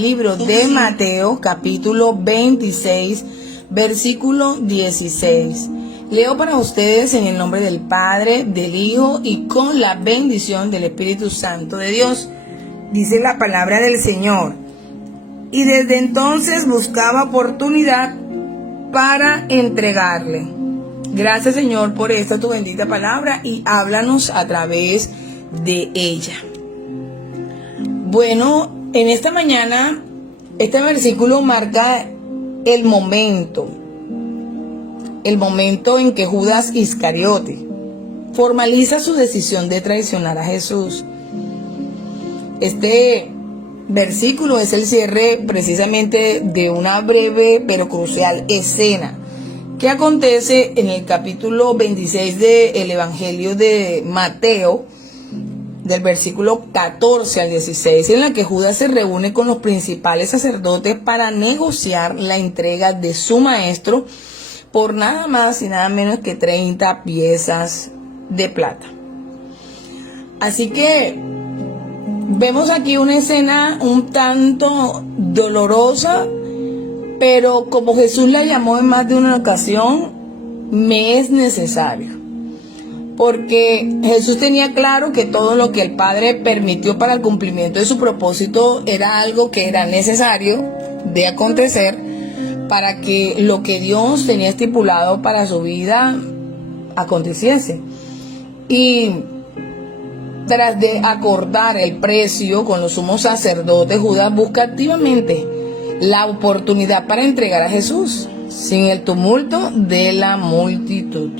Libro de Mateo, capítulo 26, versículo 16. Leo para ustedes en el nombre del Padre, del Hijo y con la bendición del Espíritu Santo de Dios. Dice la palabra del Señor. Y desde entonces buscaba oportunidad para entregarle. Gracias, Señor, por esta tu bendita palabra y háblanos a través de ella. Bueno, en esta mañana, este versículo marca el momento en que Judas Iscariote formaliza su decisión de traicionar a Jesús. Este versículo es el cierre precisamente de una breve pero crucial escena que acontece en el capítulo 26 del Evangelio de Mateo, del versículo 14 al 16, en la que Judas se reúne con los principales sacerdotes para negociar la entrega de su maestro por nada más y nada menos que 30 piezas de plata. Así que vemos aquí una escena un tanto dolorosa, pero como Jesús la llamó en más de una ocasión, me es necesario. Porque Jesús tenía claro que todo lo que el Padre permitió para el cumplimiento de su propósito era algo que era necesario de acontecer para que lo que Dios tenía estipulado para su vida aconteciese. Y tras de acordar el precio con los sumos sacerdotes, Judas busca activamente la oportunidad para entregar a Jesús sin el tumulto de la multitud.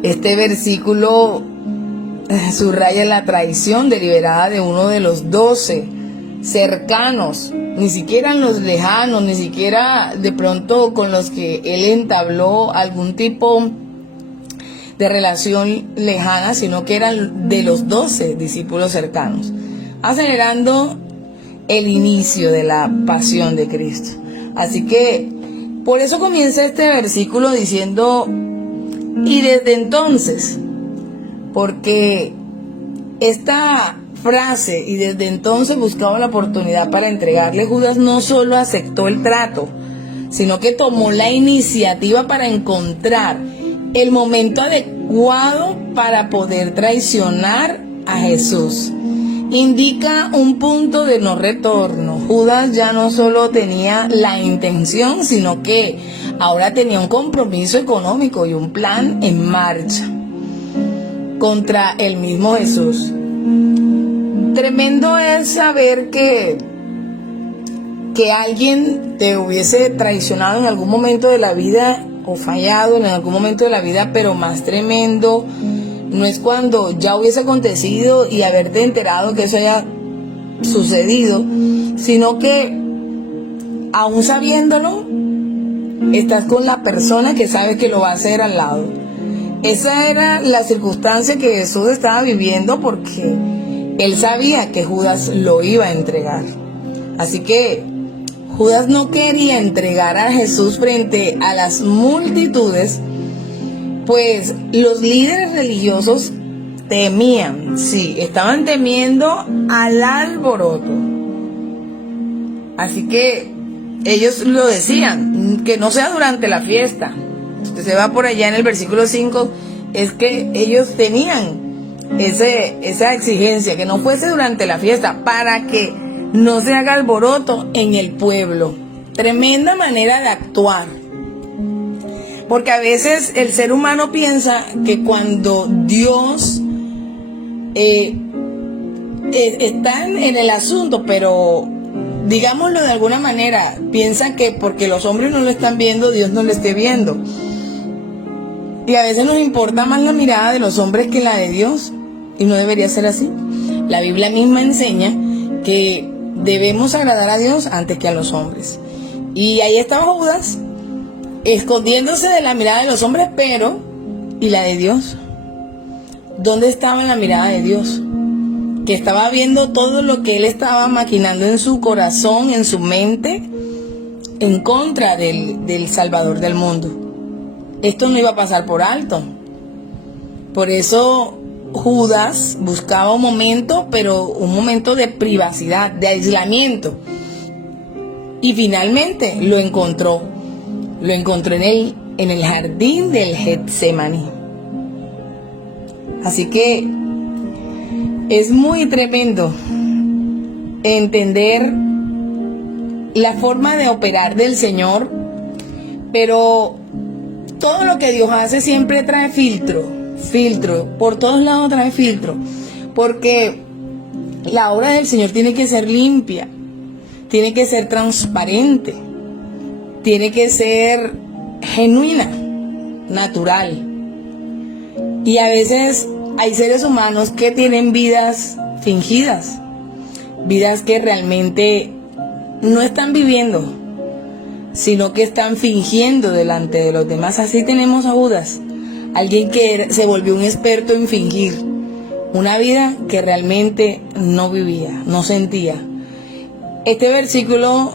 Este versículo subraya la traición deliberada de uno de los 12 cercanos, ni siquiera los lejanos, ni siquiera de pronto con los que él entabló algún tipo de relación lejana, sino que eran de los 12 discípulos cercanos, acelerando el inicio de la pasión de Cristo. Así que por eso comienza este versículo diciendo: y desde entonces, porque esta frase, y desde entonces buscaba la oportunidad para entregarle, Judas no solo aceptó el trato, sino que tomó la iniciativa para encontrar el momento adecuado para poder traicionar a Jesús. Indica un punto de no retorno. Judas ya no solo tenía la intención, sino que ahora tenía un compromiso económico y un plan en marcha contra el mismo Jesús. Tremendo es saber que alguien te hubiese traicionado en algún momento de la vida o fallado en algún momento de la vida, pero más tremendo no es cuando ya hubiese acontecido y haberte enterado que eso haya sucedido, sino que aún sabiéndolo, estás con la persona que sabe que lo va a hacer al lado. Esa era la circunstancia que Jesús estaba viviendo, porque él sabía que Judas lo iba a entregar. Así que Judas no quería entregar a Jesús frente a las multitudes, pues los líderes religiosos temían, sí, estaban temiendo al alboroto. Así que ellos lo decían, que no sea durante la fiesta. Usted se va por allá en el versículo 5, es que ellos tenían esa exigencia, que no fuese durante la fiesta, para que no se haga alboroto en el pueblo. Tremenda manera de actuar. Porque a veces el ser humano piensa que cuando Dios está en el asunto, pero digámoslo de alguna manera, piensa que porque los hombres no lo están viendo, Dios no lo esté viendo. Y a veces nos importa más la mirada de los hombres que la de Dios, y no debería ser así. La Biblia misma enseña que debemos agradar a Dios antes que a los hombres. Y ahí estaba Judas, escondiéndose de la mirada de los hombres, pero ¿y la de Dios? ¿Dónde estaba la mirada de Dios? Que estaba viendo todo lo que él estaba maquinando en su corazón, en su mente, en contra del Salvador del mundo. Esto no iba a pasar por alto. Por eso Judas buscaba un momento, pero un momento de privacidad, de aislamiento. Y finalmente lo encontró. Lo encontró en el jardín del Getsemaní. Así que es muy tremendo entender la forma de operar del Señor, pero todo lo que Dios hace siempre trae filtro, por todos lados trae filtro, porque la obra del Señor tiene que ser limpia, tiene que ser transparente, tiene que ser genuina, natural. Y a veces hay seres humanos que tienen vidas fingidas, vidas que realmente no están viviendo, sino que están fingiendo delante de los demás. Así tenemos a Judas, alguien que se volvió un experto en fingir una vida que realmente no vivía, no sentía. Este versículo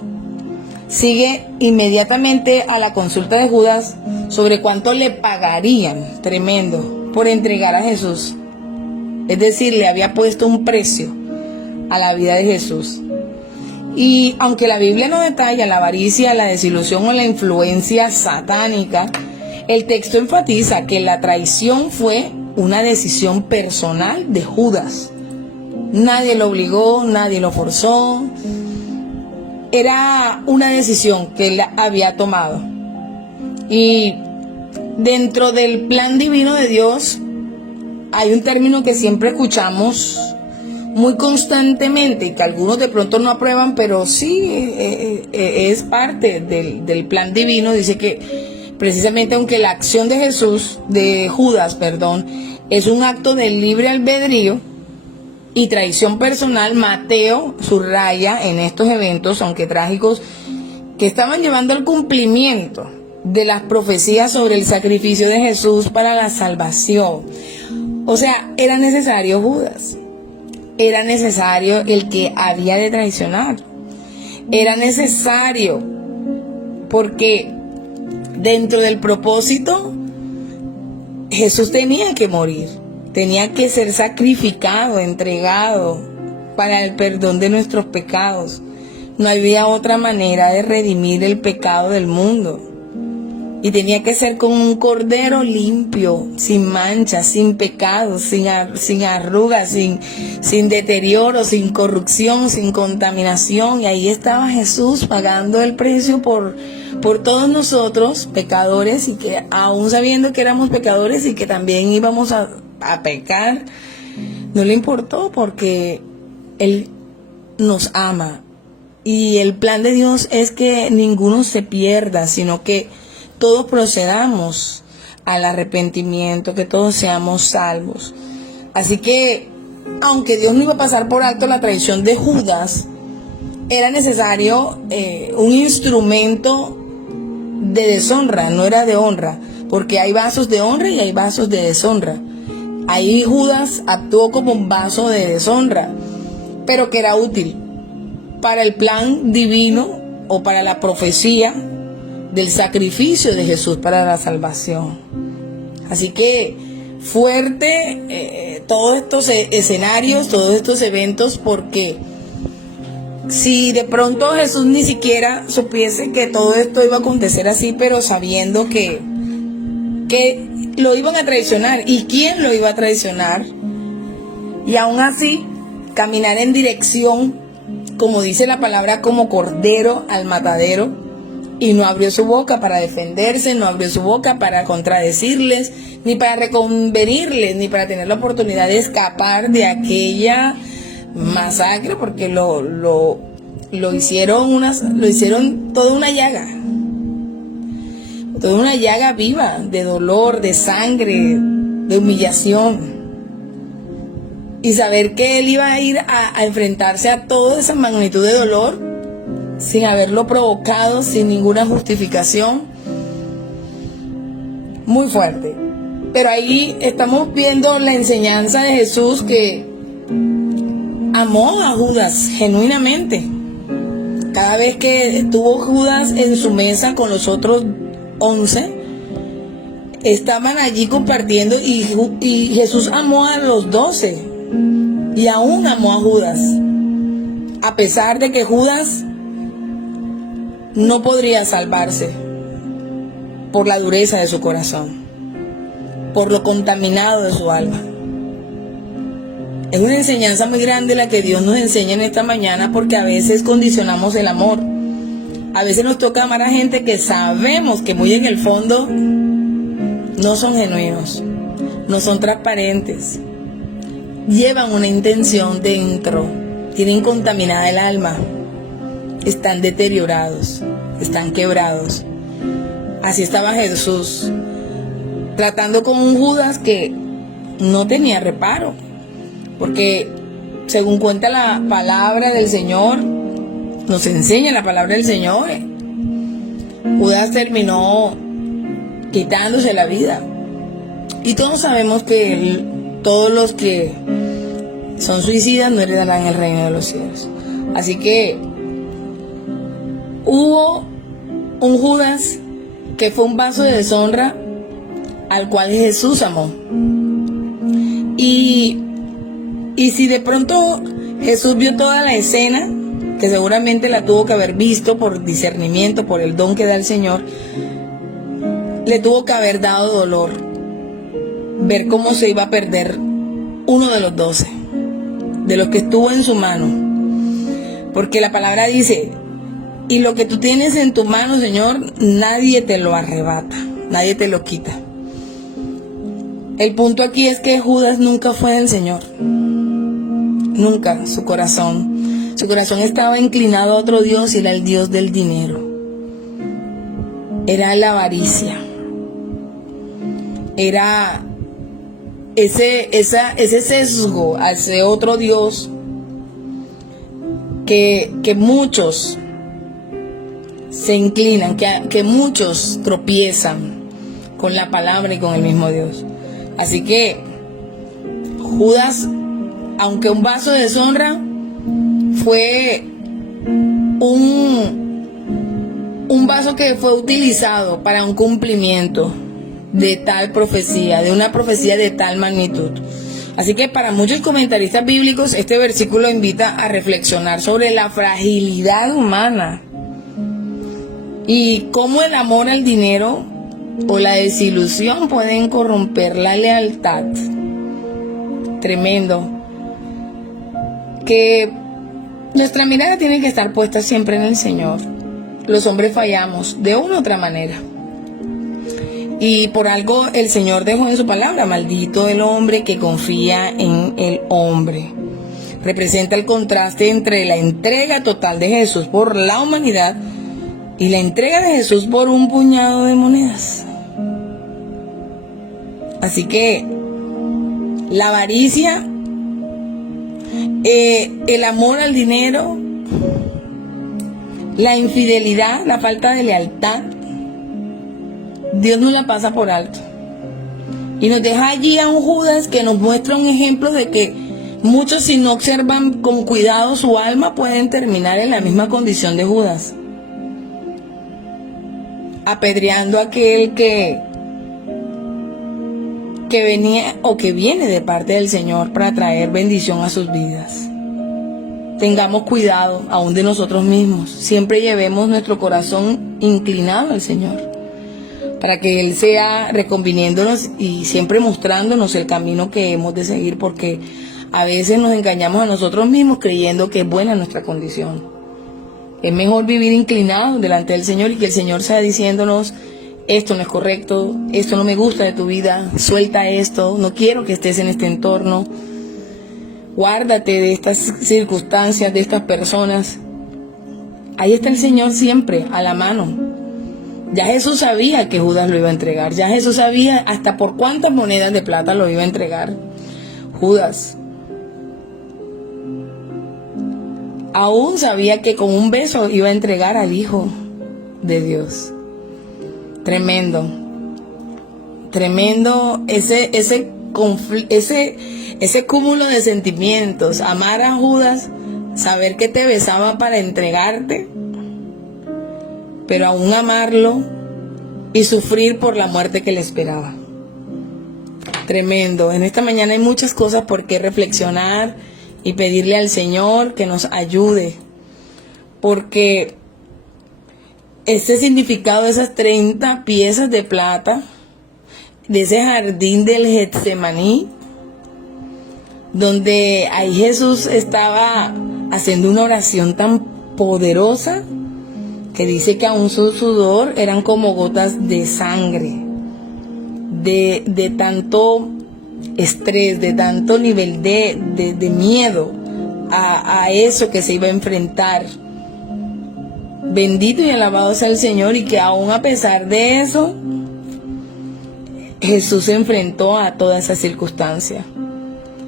sigue inmediatamente a la consulta de Judas sobre cuánto le pagarían, tremendo, por entregar a Jesús. Es decir, le había puesto un precio a la vida de Jesús. Y aunque la Biblia no detalla la avaricia, la desilusión o la influencia satánica, el texto enfatiza que la traición fue una decisión personal de Judas. Nadie lo obligó, nadie lo forzó. Era una decisión que él había tomado. Y dentro del plan divino de Dios hay un término que siempre escuchamos muy constantemente y que algunos de pronto no aprueban, pero sí es parte del plan divino. Dice que precisamente aunque la acción de Judas, es un acto de libre albedrío y traición personal, Mateo subraya en estos eventos, aunque trágicos, que estaban llevando al cumplimiento de las profecías sobre el sacrificio de Jesús para la salvación. O sea, era necesario Judas. Era necesario el que había de traicionar. Era necesario porque dentro del propósito Jesús tenía que morir, tenía que ser sacrificado, entregado para el perdón de nuestros pecados. No había otra manera de redimir el pecado del mundo. Y tenía que ser como un cordero limpio, sin mancha, sin pecado, sin arrugas, sin deterioro, sin corrupción, sin contaminación. Y ahí estaba Jesús pagando el precio por todos nosotros, pecadores, y que aún sabiendo que éramos pecadores y que también íbamos a pecar, no le importó porque Él nos ama. Y el plan de Dios es que ninguno se pierda, sino que todos procedamos al arrepentimiento, que todos seamos salvos. Así que, aunque Dios no iba a pasar por alto la traición de Judas, era necesario un instrumento de deshonra, no era de honra, porque hay vasos de honra y hay vasos de deshonra. Ahí Judas actuó como un vaso de deshonra, pero que era útil para el plan divino o para la profecía del sacrificio de Jesús para la salvación. Así que fuerte todos estos escenarios, todos estos eventos, porque si de pronto Jesús ni siquiera supiese que todo esto iba a acontecer así, pero sabiendo que lo iban a traicionar y quién lo iba a traicionar, y aún así caminar en dirección, como dice la palabra, como cordero al matadero, y no abrió su boca para defenderse, no abrió su boca para contradecirles, ni para reconvenirles, ni para tener la oportunidad de escapar de aquella masacre, porque lo hicieron toda una llaga viva, de dolor, de sangre, de humillación. Y saber que él iba a ir a enfrentarse a toda esa magnitud de dolor sin haberlo provocado, sin ninguna justificación, muy fuerte. Pero ahí estamos viendo la enseñanza de Jesús, que amó a Judas genuinamente. Cada vez que estuvo Judas en su mesa con los otros 11, estaban allí compartiendo y Jesús amó a los 12 y aún amó a Judas, a pesar de que Judas no podría salvarse por la dureza de su corazón, por lo contaminado de su alma. Es una enseñanza muy grande la que Dios nos enseña en esta mañana, porque a veces condicionamos el amor. A veces nos toca amar a gente que sabemos que muy en el fondo no son genuinos, no son transparentes, llevan una intención dentro, tienen contaminada el alma, están deteriorados, están quebrados. Así estaba Jesús, tratando con un Judas que no tenía reparo, porque según cuenta la palabra del Señor, nos enseña la palabra del Señor, Judas terminó quitándose la vida. Y todos sabemos que todos los que son suicidas no heredarán el reino de los cielos. Así que hubo un Judas que fue un vaso de deshonra al cual Jesús amó. Y si de pronto Jesús vio toda la escena, que seguramente la tuvo que haber visto por discernimiento, por el don que da el Señor, le tuvo que haber dado dolor ver cómo se iba a perder uno de los 12, de los que estuvo en su mano. Porque la palabra dice: y lo que tú tienes en tu mano, Señor, nadie te lo arrebata, nadie te lo quita. El punto aquí es que Judas nunca fue del Señor. Nunca. Su corazón estaba inclinado a otro Dios, y era el Dios del dinero. Era la avaricia. Era ese sesgo hacia otro Dios que muchos se inclinan, que muchos tropiezan con la palabra y con el mismo Dios. Así que Judas, aunque un vaso de deshonra, fue un vaso que fue utilizado para un cumplimiento de tal profecía, de una profecía de tal magnitud. Así que para muchos comentaristas bíblicos este versículo invita a reflexionar sobre la fragilidad humana y cómo el amor al dinero o la desilusión pueden corromper la lealtad. Tremendo. Que nuestra mirada tiene que estar puesta siempre en el Señor. Los hombres fallamos de una u otra manera. Y por algo el Señor dejó en su palabra: maldito el hombre que confía en el hombre. Representa el contraste entre la entrega total de Jesús por la humanidad y la entrega de Jesús por un puñado de monedas. Así que la avaricia, el amor al dinero, la infidelidad, la falta de lealtad, Dios nos la pasa por alto. Y nos deja allí a un Judas que nos muestra un ejemplo de que muchos, si no observan con cuidado su alma, pueden terminar en la misma condición de Judas, apedreando a aquel que venía o que viene de parte del Señor para traer bendición a sus vidas. Tengamos cuidado aún de nosotros mismos. Siempre llevemos nuestro corazón inclinado al Señor, para que Él sea reconviniéndonos y siempre mostrándonos el camino que hemos de seguir, porque a veces nos engañamos a nosotros mismos creyendo que es buena nuestra condición. Es mejor vivir inclinados delante del Señor y que el Señor sea diciéndonos: esto no es correcto, esto no me gusta de tu vida, suelta esto, no quiero que estés en este entorno, guárdate de estas circunstancias, de estas personas. Ahí está el Señor siempre a la mano. Ya Jesús sabía que Judas lo iba a entregar, ya Jesús sabía hasta por cuántas monedas de plata lo iba a entregar Judas. Aún sabía que con un beso iba a entregar al Hijo de Dios. Tremendo ese cúmulo de sentimientos. Amar a Judas, saber que te besaba para entregarte, pero aún amarlo y sufrir por la muerte que le esperaba. Tremendo. En esta mañana hay muchas cosas por qué reflexionar y pedirle al Señor que nos ayude, porque este significado de esas 30 piezas de plata, de ese jardín del Getsemaní, donde ahí Jesús estaba haciendo una oración tan poderosa que dice que aún su sudor eran como gotas de sangre, de tanto estrés, de tanto nivel de miedo a eso que se iba a enfrentar. Bendito y alabado sea el Señor, y que aún a pesar de eso, Jesús se enfrentó a toda esa circunstancia.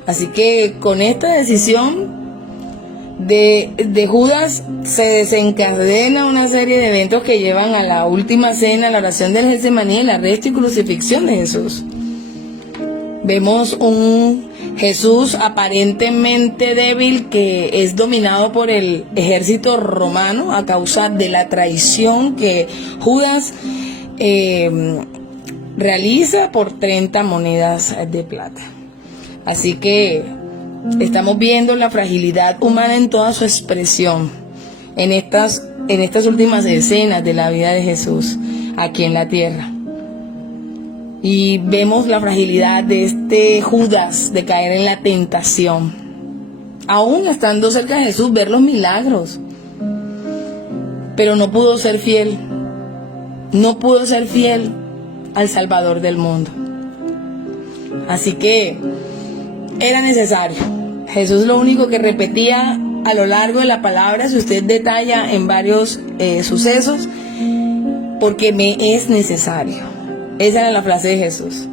Así que con esta decisión de Judas se desencadena una serie de eventos que llevan a la última cena, la oración del Getsemaní, el arresto y crucifixión de Jesús. Vemos un Jesús aparentemente débil que es dominado por el ejército romano a causa de la traición que Judas realiza por 30 monedas de plata. Así que estamos viendo la fragilidad humana en toda su expresión en estas últimas escenas de la vida de Jesús aquí en la tierra. Y vemos la fragilidad de este Judas de caer en la tentación. Aún estando cerca de Jesús, ver los milagros. Pero no pudo ser fiel. No pudo ser fiel al Salvador del mundo. Así que era necesario. Jesús lo único que repetía a lo largo de la palabra, si usted detalla en varios sucesos, porque me es necesario. Esa era la frase de Jesús.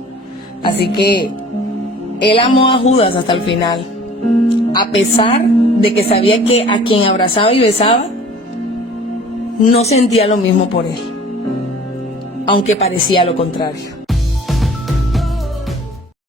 Así que él amó a Judas hasta el final, a pesar de que sabía que a quien abrazaba y besaba no sentía lo mismo por él, aunque parecía lo contrario.